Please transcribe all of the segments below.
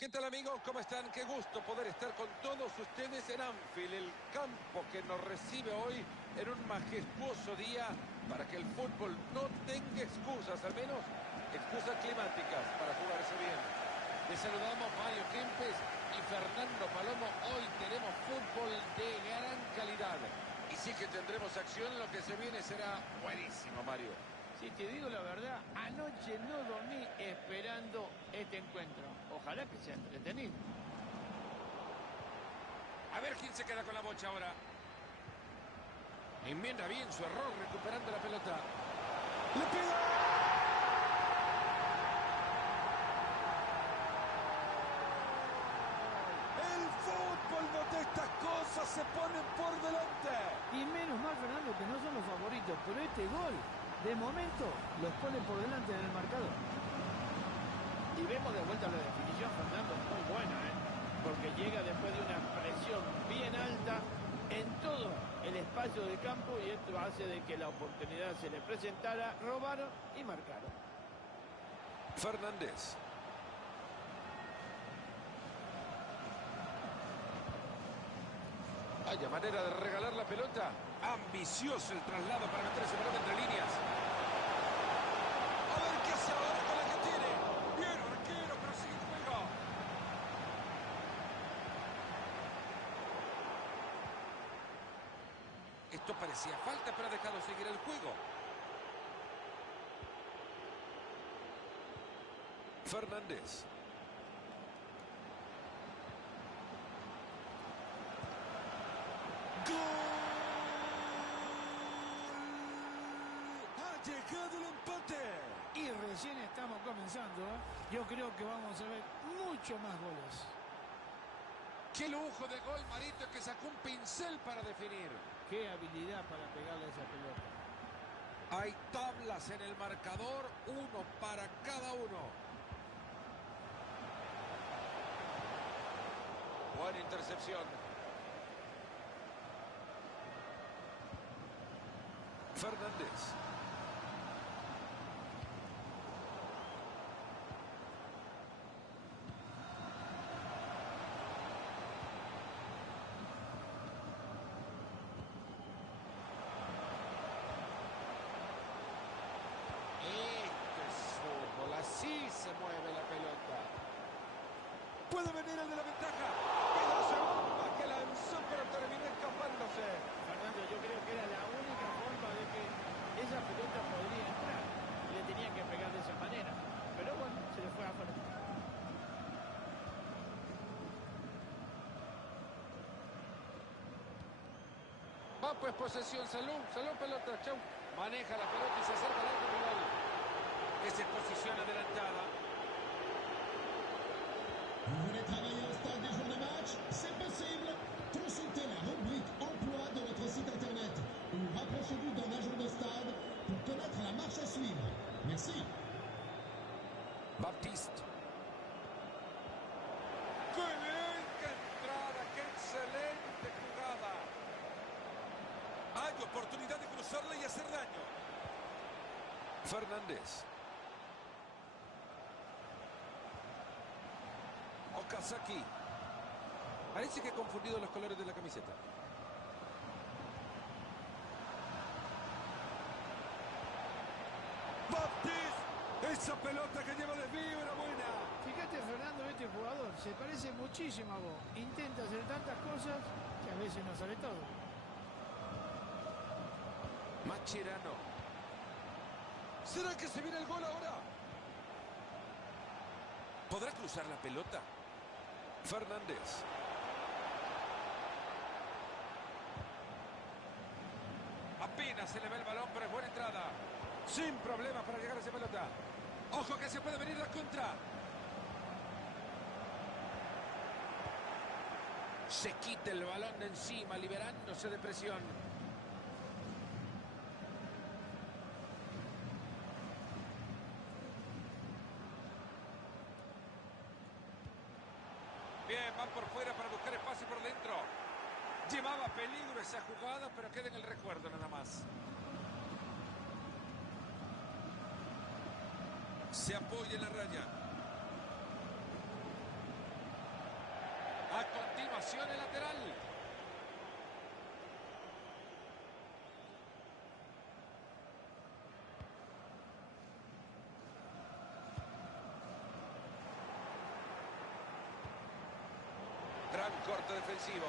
¿Qué tal, amigos? ¿Cómo están? Qué gusto poder estar con todos ustedes en Anfield, el campo que nos recibe hoy en un majestuoso día para que el fútbol no tenga excusas, al menos excusas climáticas para jugarse bien. Les saludamos Mario Kempes y Fernando Palomo. Hoy tenemos fútbol de gran calidad. Y sí que tendremos acción, lo que se viene será buenísimo, Mario. Si te digo la verdad, anoche no dormí esperando este encuentro. Ojalá que sea entretenido. A ver quién se queda con la bocha ahora. Enmienda bien su error recuperando la pelota. ¡Le pega! El fútbol no de estas cosas se ponen por delante. Y menos mal, Fernando, que no son los favoritos, pero este gol, de momento, los pone por delante en el marcador. Y vemos de vuelta la definición, Fernando, muy buena, porque llega después de una presión bien alta en todo el espacio de campo y esto hace de que la oportunidad se le presentara, robaron y marcaron. Fernández. Vaya manera de regalar la pelota. Ambicioso el traslado para meter ese balón entre líneas. A ver qué hace ahora con la que tiene. Bien, arquero, pero sigue el juego. Esto parecía falta, pero ha dejado seguir el juego. Fernández. Ha llegado el empate. Y recién estamos comenzando, ¿eh? Yo creo que vamos a ver mucho más goles. Qué lujo de gol, Marito, que sacó un pincel para definir. Qué habilidad para pegarle a esa pelota. Hay tablas en el marcador, uno para cada uno. Buena intercepción. Fernández. Esto es fútbol, así se mueve la pelota. Puede venir el de la ventaja. Pedazo de bomba que lanzó, pero terminó escapándose. Fernando, yo creo que era la única forma de que esa pelota podría entrar. Le tenían que pegar de esa manera. Pero bueno, se le fue afuera. Va pues posesión, salud pelota, chau. Maneja la pelota y se acerca al arco rival. Esa es posición adelantada. Vous voulez travailler au stade des jours de match? C'est possible. Consultez la rubrique emploi de notre site internet ou rapprochez-vous d'un agent de stade pour connaître la marche à suivre. Merci. Baptiste. ¡Qué bien! ¡Qué entrada! ¡Qué excelente jugada! Hay oportunidad de cruzarla y hacer daño. Fernández. Okazaki. Parece que ha confundido los colores de la camiseta. Baptiste. Esa pelota que lleva desvío era buena. Fíjate, Fernando, este jugador se parece muchísimo a vos. Intenta hacer tantas cosas que a veces no sale todo. Mascherano. ¿Será que se viene el gol ahora? ¿Podrá cruzar la pelota? Fernández. Apenas se le ve el balón, pero es buena entrada. Sin problemas para llegar a esa pelota. ¡Ojo que se puede venir la contra! Se quita el balón de encima, liberándose de presión. Bien, van por fuera para buscar espacio por dentro. Llevaba peligro esa jugada, pero queda en el recuerdo nada más. Se apoya en la raya. Situación en lateral. Gran corte defensivo.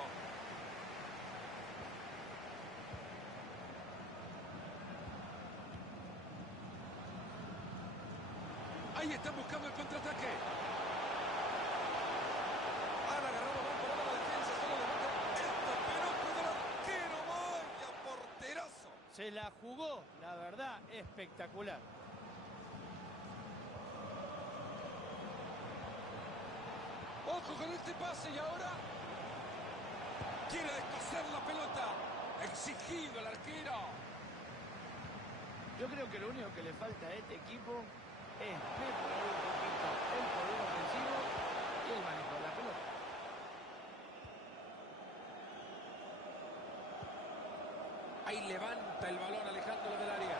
Ahí están buscando el contraataque. Han agarrado mal por la defensa. Solo le marca esta pelota del arquero. ¡Vaya porterazo! Se la jugó, la verdad, espectacular. Ojo con este pase y ahora quiere descoser la pelota. Exigido el arquero. Yo creo que lo único que le falta a este equipo es mejorar un poquito el poder ofensivo y el manejo de la pelota. Ahí levanta el balón alejándolo del área.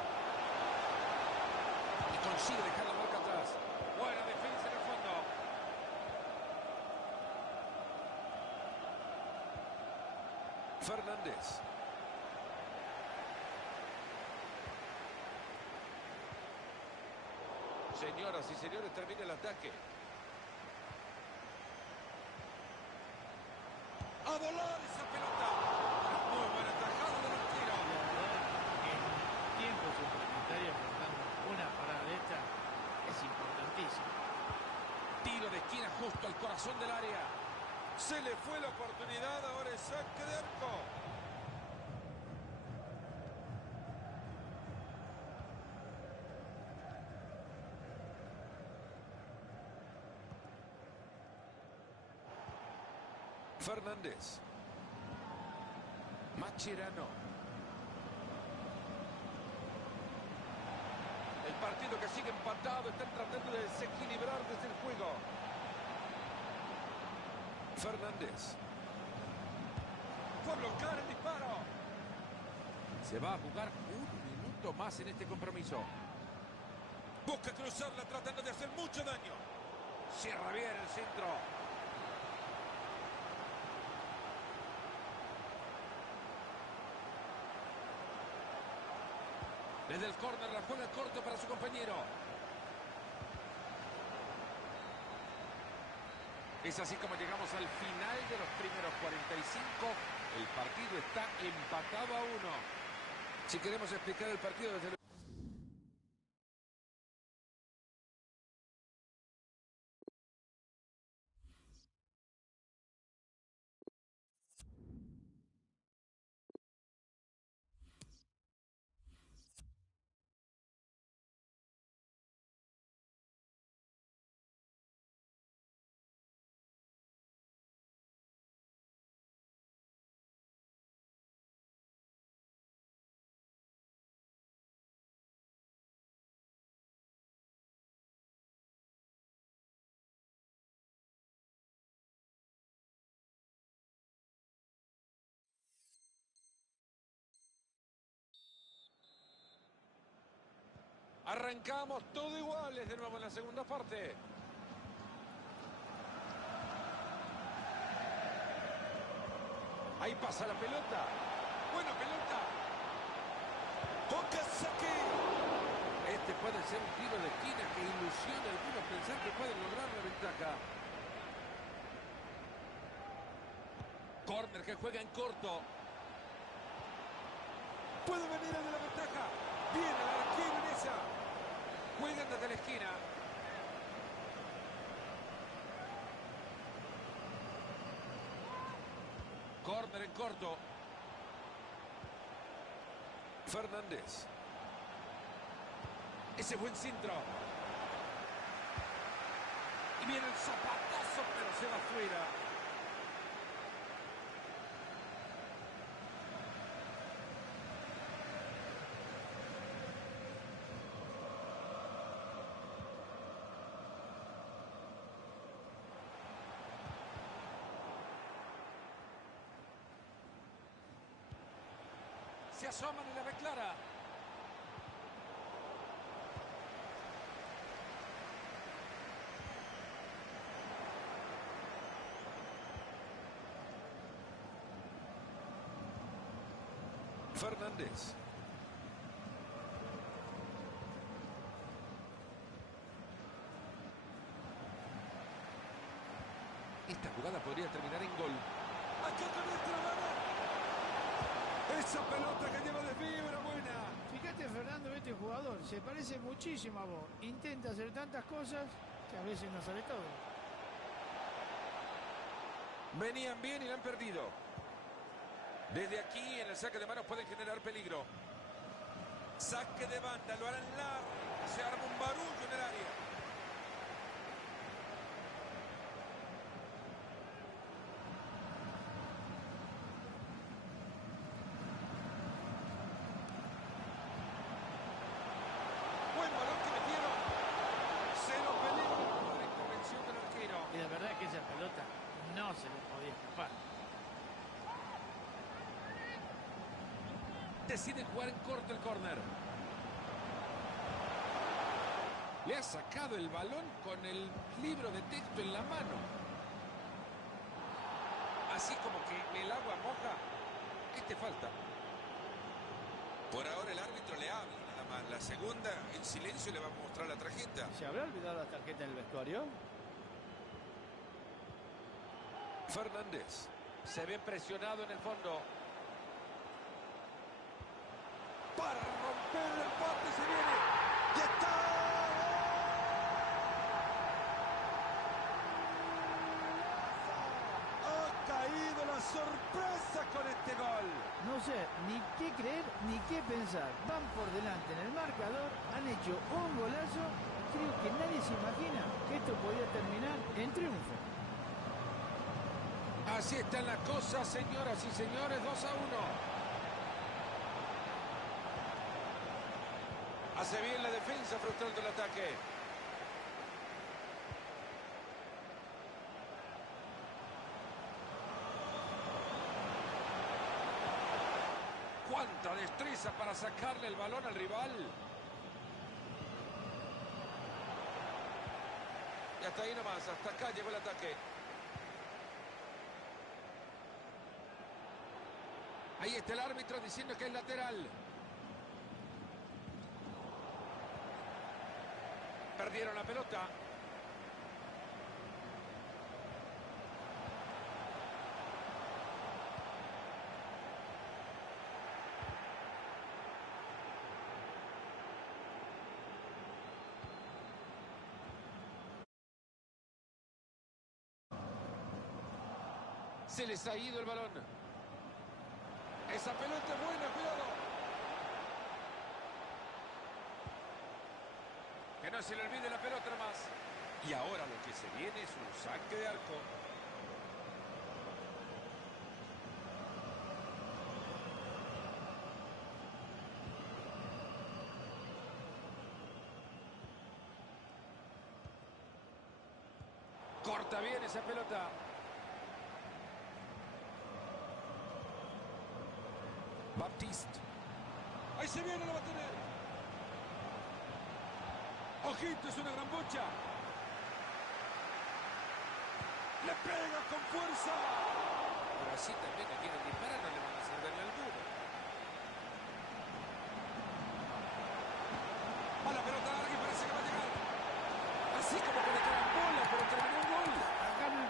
Y consigue dejar la marca atrás. Buena defensa en el fondo. Fernández. Señoras y señores, termina el ataque. ¡A volar esa pelota! Muy buena tajada del arquero. En tiempo suplementario, Fernando, una parada de esta es importantísima. Tiro de esquina justo al corazón del área. Se le fue la oportunidad, ahora es saque de arco. Fernández. Mascherano. El partido que sigue empatado, están tratando de desequilibrar desde el juego. Fernández. Fue a bloquear el disparo. Se va a jugar un minuto más en este compromiso. Busca cruzarla tratando de hacer mucho daño. Cierra bien el centro. Desde el córner la juega corto para su compañero. Es así como llegamos al final de los primeros 45. El partido está empatado a 1. Si queremos explicar el partido desde el... Arrancamos todo iguales de nuevo en la segunda parte. Ahí pasa la pelota. Buena pelota. Okazaki. Este puede ser un tiro de esquina que ilusiona a algunos pensar que pueden lograr la ventaja. Corner que juega en corto. Puede venir el de la ventaja. Viene el arquero en esa. Juegan desde la esquina. Corner en corto. Fernández. Ese buen centro. Y viene el zapatazo, pero se va afuera. Se asoman y la ve clara. Fernández. Esta jugada podría terminar en gol. ¡Acá con esta mano! Esa pelota que lleva de fibra buena. Fíjate, Fernando, este jugador se parece muchísimo a vos. Intenta hacer tantas cosas que a veces no sale todo. Venían bien y la han perdido. Desde aquí en el saque de manos pueden generar peligro. Saque de banda, lo harán largo. Se arma un barullo en el área. Buen balón que metieron. Cero peligro por la intervención del arquero. Y la verdad es que esa pelota no se le podía escapar. Decide jugar en corto el córner. Le ha sacado el balón con el libro de texto en la mano. Así como que el agua moja. Falta. Por ahora el árbitro le habla nada más. La segunda, en silencio, le va a mostrar la tarjeta. ¿Se habrá olvidado la tarjeta en el vestuario? Fernández. Se ve presionado en el fondo. Para romper el empate se viene. ¡Ya está! Ha caído la sorpresa con este gol. No sé ni qué creer ni qué pensar. Van por delante en el marcador, han hecho un golazo. Creo que nadie se imagina que esto podía terminar en triunfo. Así están las cosas, señoras y señores, 2-1. Hace bien la defensa frustrando el ataque. ¡Cuánta destreza para sacarle el balón al rival! Y hasta ahí nomás, hasta acá llegó el ataque. Ahí está el árbitro diciendo que es lateral. Perdieron la pelota. Se les ha ido el balón. Esa pelota es buena, cuidado. Que no se le olvide la pelota nomás. Y ahora lo que se viene es un saque de arco. Corta bien esa pelota. Baptiste. Ahí se viene, lo va a tener. Ojito, es una gran bocha. Le pega con fuerza. Pero así también le quieren disparar, no le van a hacer daño alguno. A la pelota larga y parece que va a llegar. Así como que le quedan bola, pero terminó un gol. Acá no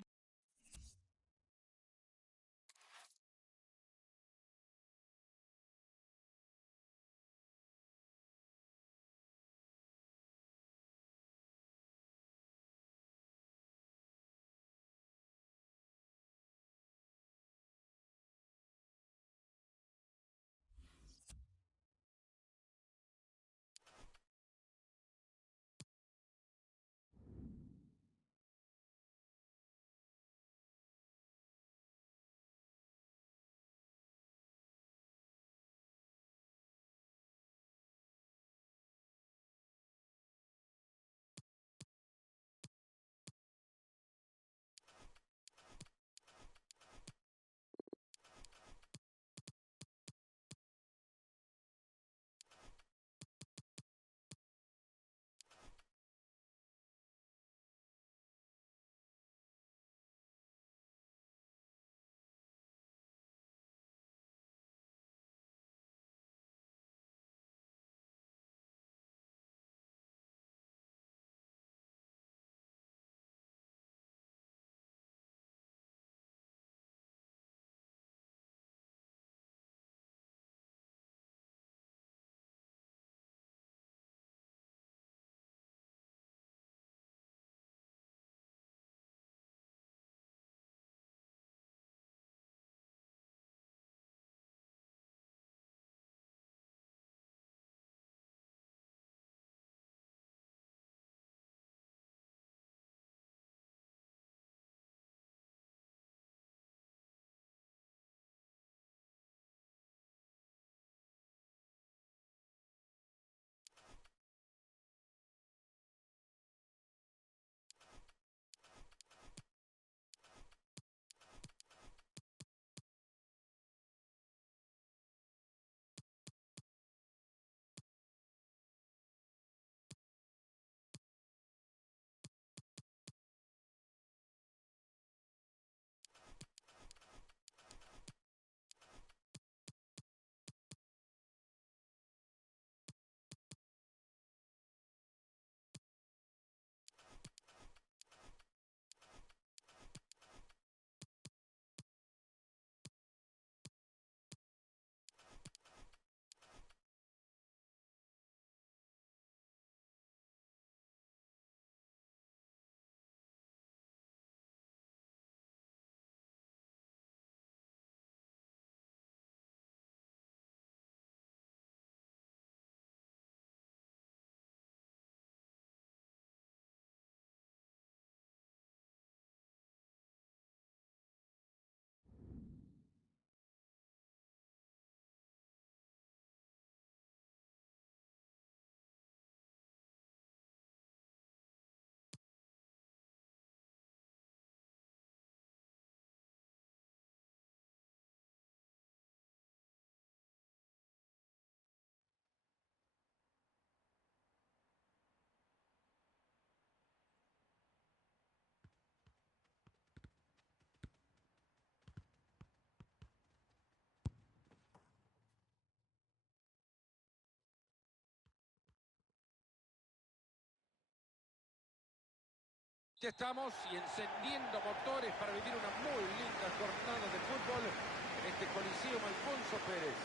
Ya estamos y encendiendo motores para vivir una muy linda jornada de fútbol en este Coliseum Alfonso Pérez.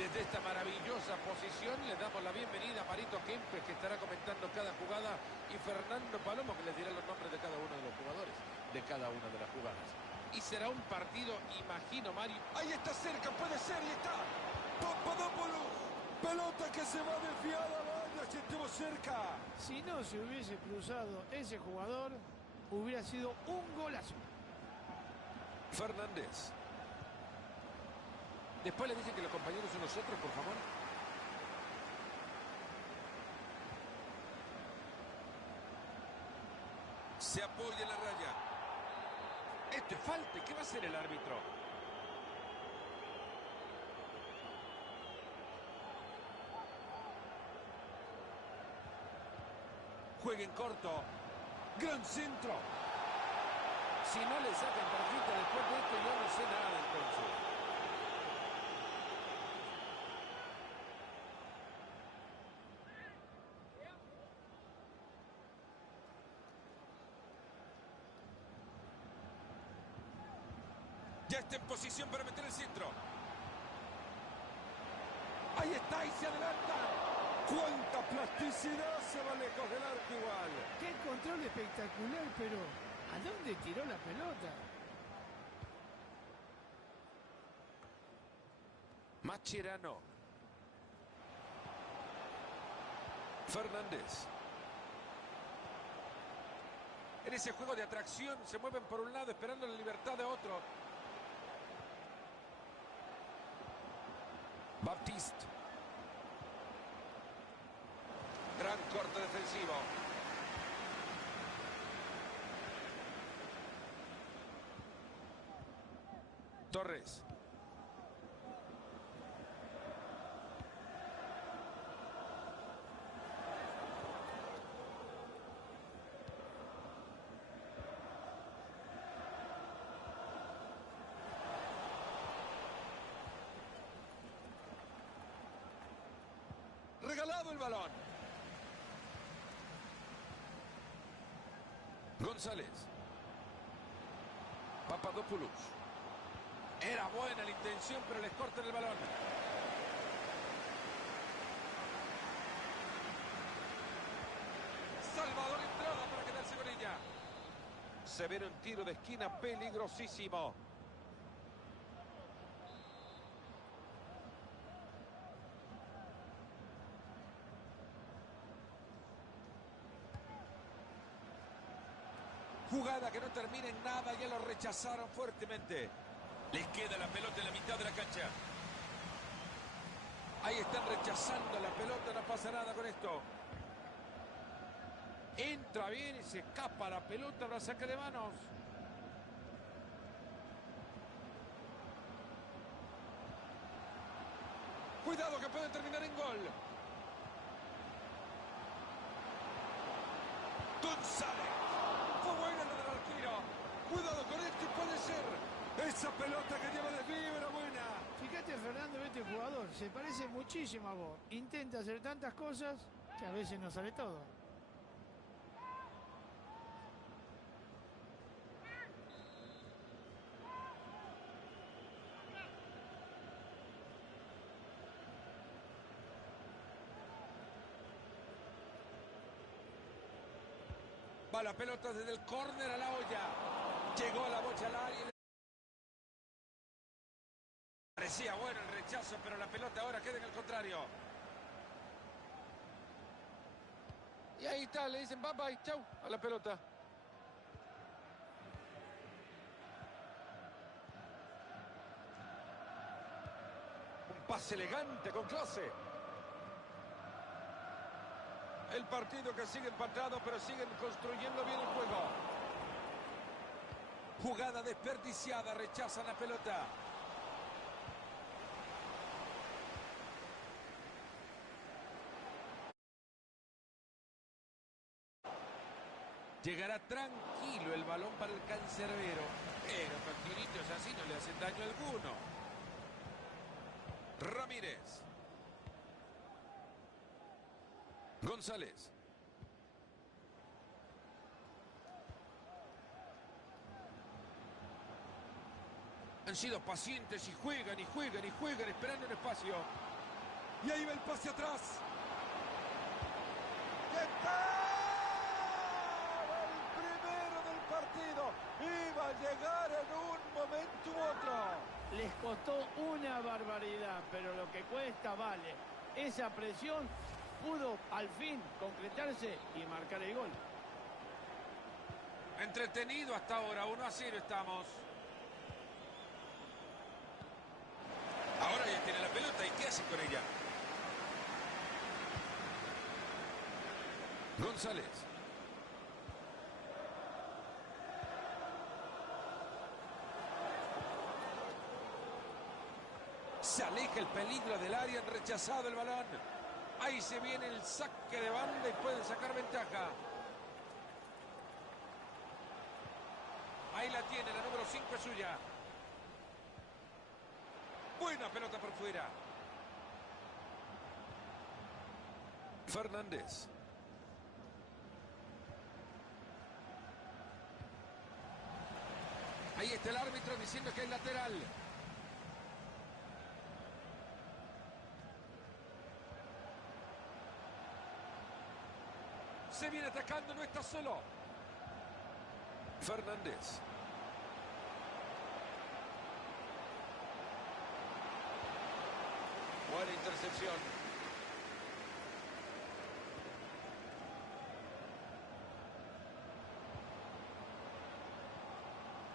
Desde esta maravillosa posición le damos la bienvenida a Marito Kempes, que estará comentando cada jugada, y Fernando Palomo, que les dirá los nombres de cada uno de los jugadores, de cada una de las jugadas. Y será un partido, imagino, Mario. Ahí está cerca, puede ser, y está. Papadopoulos. Pelota que se va desviada, vaya, si estuvo cerca. Si no se hubiese cruzado ese jugador, hubiera sido un golazo. Fernández. Después le dicen que los compañeros son nosotros, por favor. Se apoya en la raya. Esto es falta. ¿Qué va a hacer el árbitro? Juega en corto. Gran centro. Si no le sacan tarjeta después de esto, yo no sé nada entonces. Ya está en posición para meter el centro. Ahí está y se adelanta. ¡Cuánta plasticidad! Se va lejos del arco igual. Qué control espectacular, pero ¿a dónde tiró la pelota? Mascherano. Fernández. En ese juego de atracción se mueven por un lado esperando la libertad de otro. Baptiste. Gran corte defensivo. Torres. Regalado el balón. González. Papadopoulos. Era buena la intención, pero les cortan el balón. Salvador entrada para quedarse con ella. Se ve un tiro de esquina peligrosísimo. Jugada que no termina en nada, ya lo rechazaron fuertemente. Les queda la pelota en la mitad de la cancha. Ahí están rechazando la pelota, no pasa nada con esto. Entra bien y se escapa la pelota, la saca de manos. Cuidado que puede terminar en gol. González. Fue buena la del arquero. Cuidado con esto y puede ser. Esa pelota que lleva desvío era buena. Fíjate, Fernando, este jugador se parece muchísimo a vos. Intenta hacer tantas cosas que a veces no sale todo. Va la pelota desde el córner a la olla. Llegó a la bocha al área. Parecía bueno el rechazo, pero la pelota ahora queda en el contrario. Y ahí está, le dicen bye bye, chau, a la pelota. Un pase elegante con clase. El partido que sigue empatado, pero siguen construyendo bien el juego. Jugada desperdiciada, rechazan la pelota. Llegará tranquilo el balón para el cancerbero. Pero con tiritos así no le hacen daño alguno. Ramírez. González. Han sido pacientes y juegan y juegan y juegan esperando un espacio. Y ahí va el pase atrás. ¡Y está! El primero del partido. Iba a llegar en un momento u otro. Les costó una barbaridad, pero lo que cuesta vale. Esa presión pudo al fin concretarse y marcar el gol. Entretenido hasta ahora, 1-0 estamos. Ahora ya tiene la pelota y ¿qué hace con ella? González. Se aleja el peligro del área, han rechazado el balón. Ahí se viene el saque de banda y pueden sacar ventaja. Ahí la tiene, la número 5 es suya. Buena pelota por fuera. Fernández. Ahí está el árbitro diciendo que es lateral. Se viene atacando, no está solo. Fernández. Buena intercepción.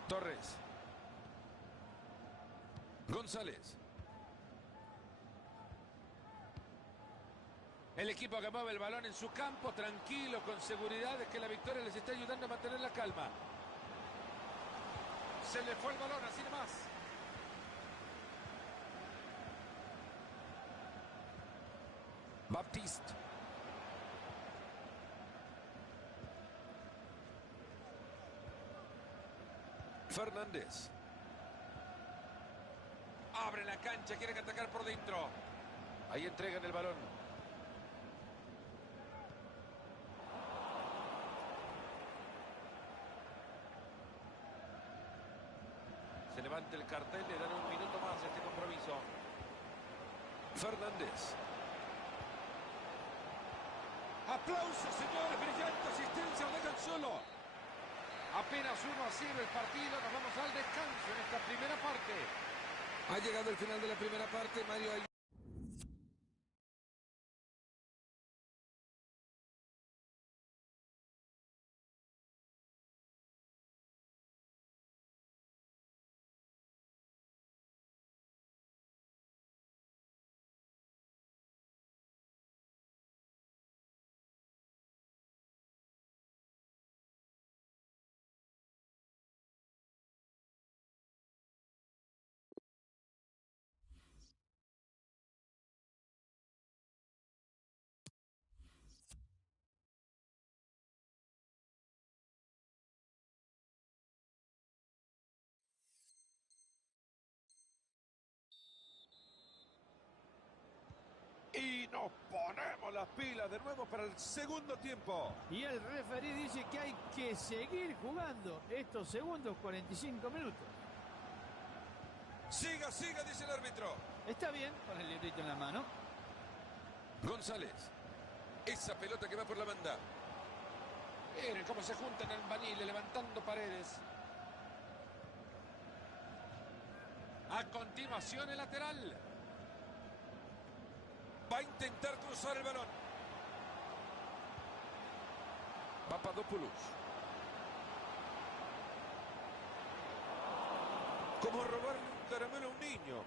Torres. González. El equipo que mueve el balón en su campo, tranquilo, con seguridad, de que la victoria les está ayudando a mantener la calma. Se le fue el balón, así nomás. Baptiste. Fernández. Abre la cancha, quieren atacar por dentro. Ahí entregan el balón. Se levanta el cartel, le dan un minuto más a este compromiso. Fernández. Aplausos, señores, brillante asistencia, lo dejan solo. Apenas 1-0 el partido, nos vamos al descanso en esta primera parte. Ha llegado el final de la primera parte, Mario. Y nos ponemos las pilas de nuevo para el segundo tiempo. Y el referí dice que hay que seguir jugando estos segundos 45 minutos. Siga, siga, dice el árbitro. Está bien, con el librito en la mano. González. Esa pelota que va por la banda. Miren cómo se juntan en Vanille, levantando paredes. A continuación el lateral. Va a intentar cruzar el balón. Papadopoulos. Como robarle un caramelo a un niño.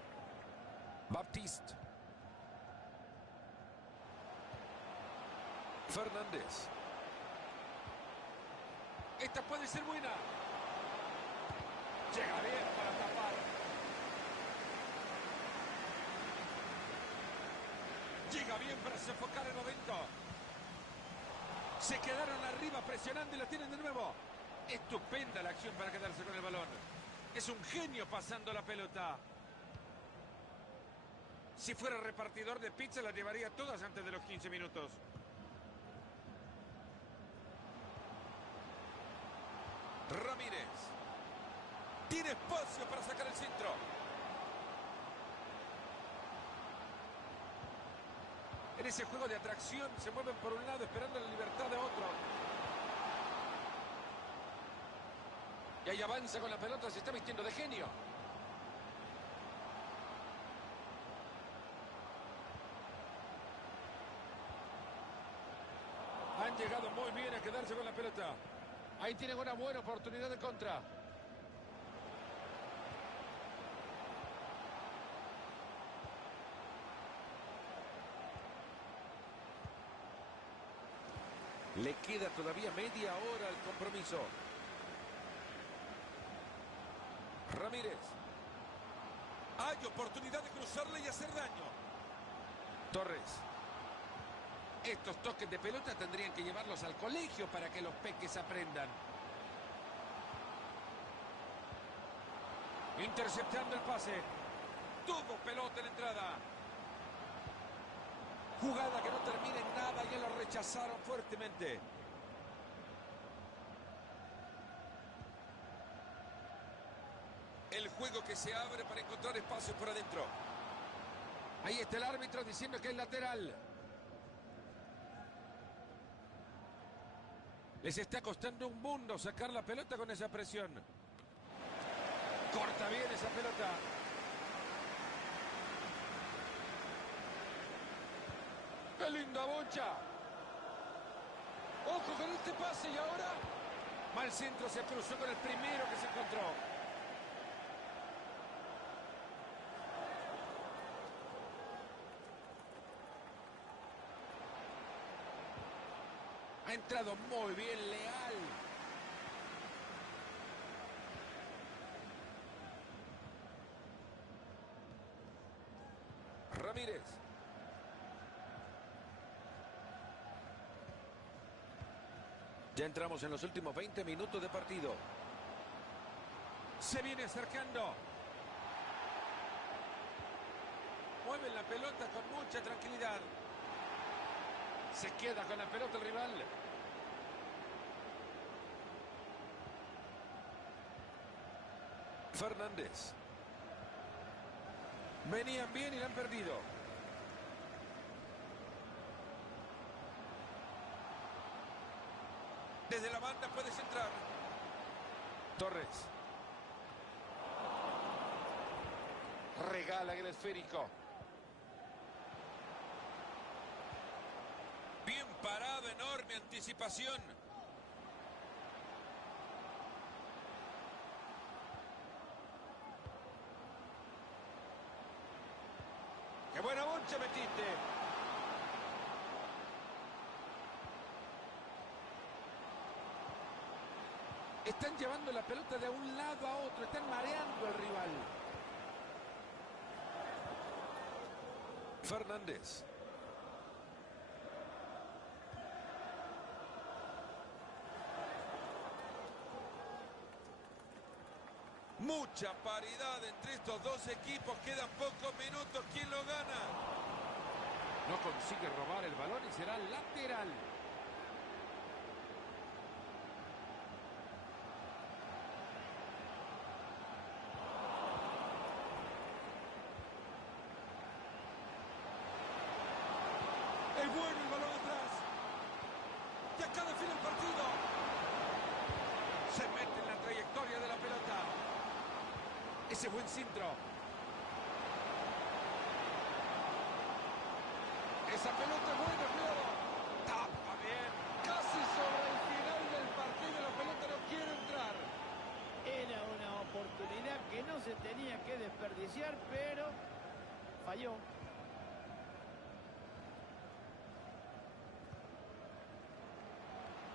Baptiste. Fernández. Esta puede ser buena. Llega bien para tapar. Llega bien para sofocar el momento. Se quedaron arriba presionando y la tienen de nuevo. Estupenda la acción para quedarse con el balón. Es un genio pasando la pelota. Si fuera repartidor de pizza las llevaría todas antes de los 15 minutos. Ramírez. Tiene Tiene espacio para sacar el centro. En ese juego de atracción se mueven por un lado esperando la libertad de otro. Y ahí avanza con la pelota, se está vistiendo de genio. Han llegado muy bien a quedarse con la pelota. Ahí tienen una buena oportunidad de contra. Le queda todavía media hora al compromiso. Ramírez. Hay oportunidad de cruzarle y hacer daño. Torres. Estos toques de pelota tendrían que llevarlos al colegio para que los peques aprendan. Interceptando el pase. Tuvo pelota en la entrada. Jugada que no termina en nada, ya lo rechazaron fuertemente. El juego que se abre para encontrar espacio por adentro. Ahí está el árbitro diciendo que es lateral. Les está costando un mundo sacar la pelota con esa presión. Corta bien esa pelota. ¡Qué linda bocha! ¡Ojo con este pase! Y ahora... Mal centro, se cruzó con el primero que se encontró. Ha entrado muy bien Leal. Ramírez. Ya entramos en los últimos 20 minutos de partido. Se viene acercando. Mueven la pelota con mucha tranquilidad. Se queda con la pelota el rival. Fernández. Venían bien y la han perdido. Desde la banda puede centrar. Torres. Regala el esférico. Bien parado, enorme anticipación. ¡Qué buena boncha metiste! Están llevando la pelota de un lado a otro. Están mareando al rival. Fernández. Mucha paridad entre estos dos equipos. Quedan pocos minutos. ¿Quién lo gana? No consigue robar el balón y será lateral. Es bueno el balón atrás. Y acá define el partido. Se mete en la trayectoria de la pelota. Ese buen centro. Esa pelota es buena, cuidado. Tapa bien. Casi sobre el final del partido. La pelota no quiere entrar. Era una oportunidad que no se tenía que desperdiciar, pero falló.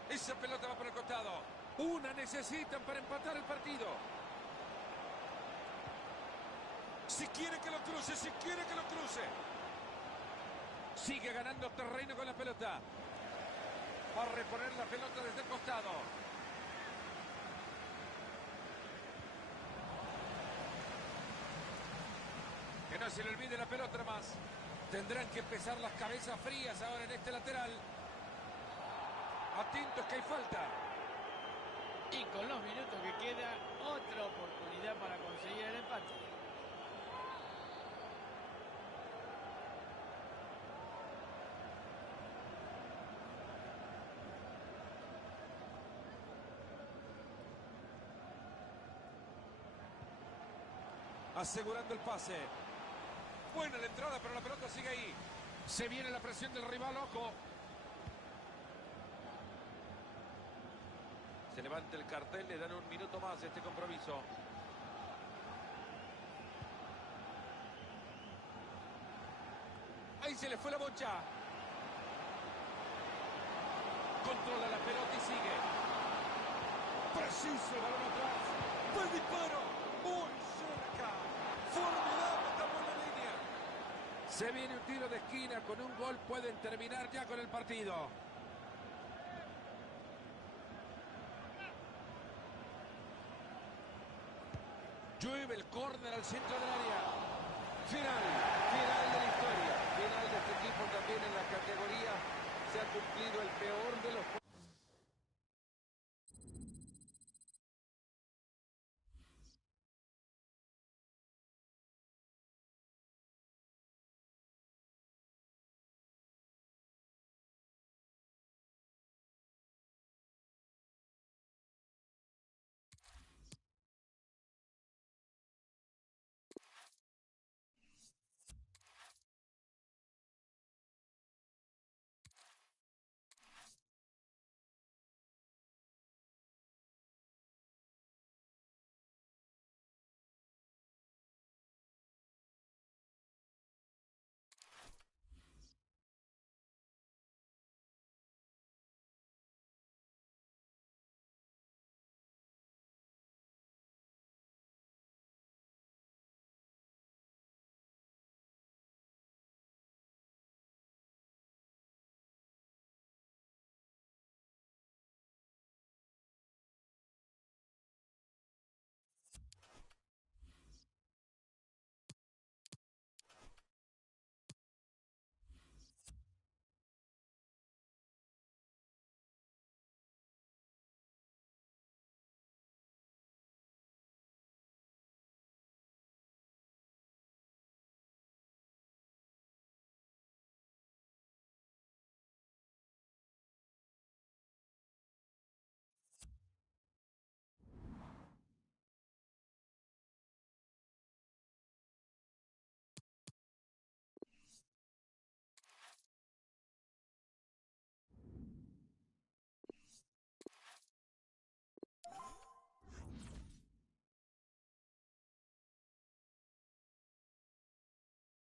Esa pelota va por el costado. Una necesitan para empatar el partido. Si quiere que lo cruce, si quiere que lo cruce. Sigue ganando terreno con la pelota. Va a reponer la pelota desde el costado. Que no se le olvide la pelota más. Tendrán que empezar las cabezas frías ahora en este lateral. Atentos que hay falta. Y con los minutos que queda, otra oportunidad para asegurando el pase. Buena la entrada, pero la pelota sigue ahí. Se viene la presión del rival, ojo. Se levanta el cartel, le dan un minuto más a este compromiso. Ahí se le fue la bocha. Controla la pelota y sigue. Preciso, balón atrás. Buen disparo. Muy cerca. Formidable, tapó la línea. Se viene un tiro de esquina. Con un gol pueden terminar ya con el partido. Llueve el córner al centro del área. Final de la historia. Final de este equipo también en la categoría. Se ha cumplido el peor de los